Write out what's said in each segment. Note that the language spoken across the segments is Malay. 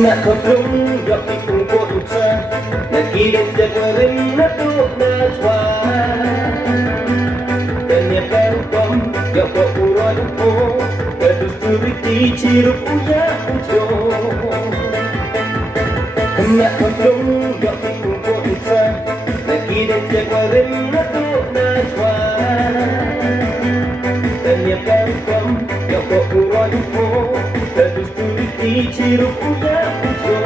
Nak berlung yak ikung ko utsa Nakilang jagwarin na to na twa Kanya perkom yak ko uran ko Kadusturi ti cirup uya ujo Nak berlung yak ikung ko utsa Nakilang jagwarin na to na twa Kanya perkom yak ko uran ko Kadusturi ti cirup uya ujo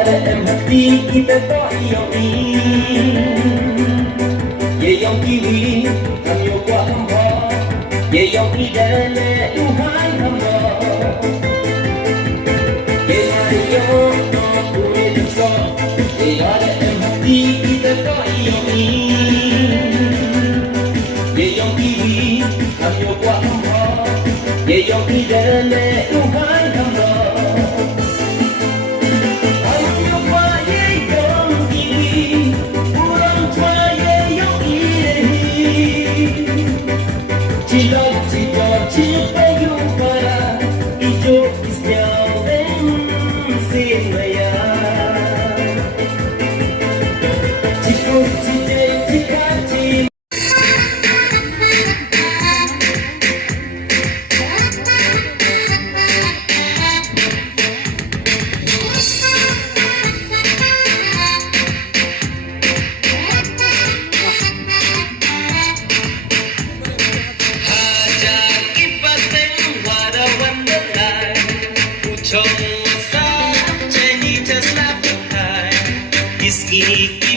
Ada em hati kita tak yoi Ye yang kiri kami kuat hamba Ye yang idale Tuhan hamba Ye ada yang tak boleh tersa Ye ada em hati kita tak yoi Ye yang kiri kami kuat hamba Ye yang idale Tuhan hamba Kiss